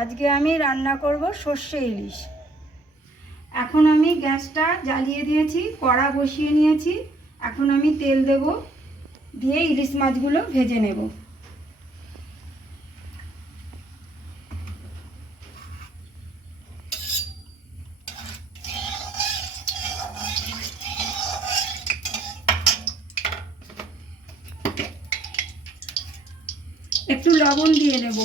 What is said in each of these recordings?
আজকে আমি রান্না করব সর্ষে ইলিশ। এখন আমি গ্যাসটা জ্বালিয়ে দিয়েছি, কড়া বসিয়ে নিয়েছি। এখন আমি তেল দেব, দিয়ে ইলিশ মাছগুলো ভেজে নেব। একটু লবণ দিয়ে দেব,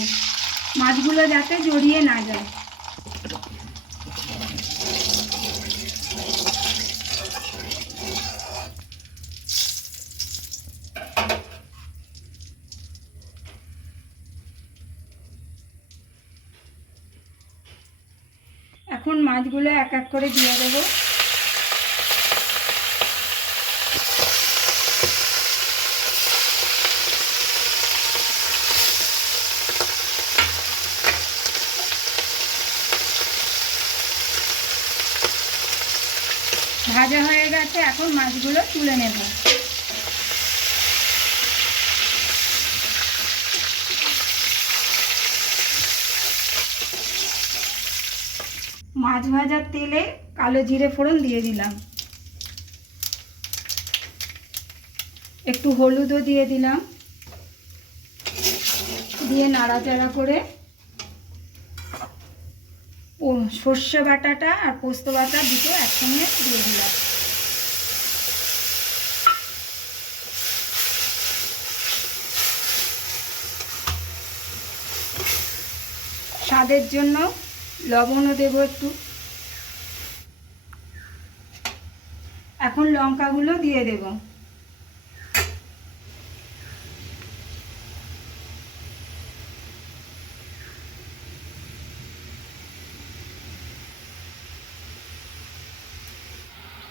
মাছগুলো যাতে জড়িয়ে না যায়। এখন মাছগুলো এক এক করে দিয়ে দেব। ভাজা হয়ে গেছে, এখন মাছগুলো তুলে নেব। মাছ ভাজার তেলে কালো জিরে ফোড়ন দিয়ে দিলাম, একটু হলুদও দিয়ে দিলাম, দিয়ে নাড়াচাড়া করে সর্ষে বাটাটা আর পোস্ত বাটা দুটো একসঙ্গে দিয়ে দিলাম। স্বাদের জন্য লবণও দেবো একটু। এখন লঙ্কাগুলো দিয়ে দেব।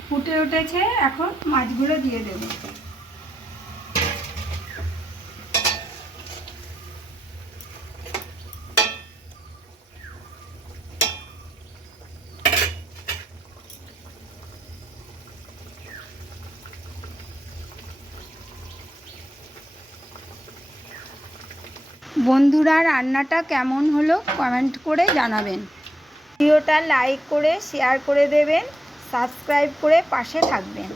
ফুটে উঠেছে, এখন মাছগুলো দিয়ে দেব। বন্ধুরা, রান্নাটা কেমন হলো কমেন্ট করে জানাবেন। ভিডিওটা লাইক করে শেয়ার করে দেবেন, সাবস্ক্রাইব করে পাশে থাকবেন।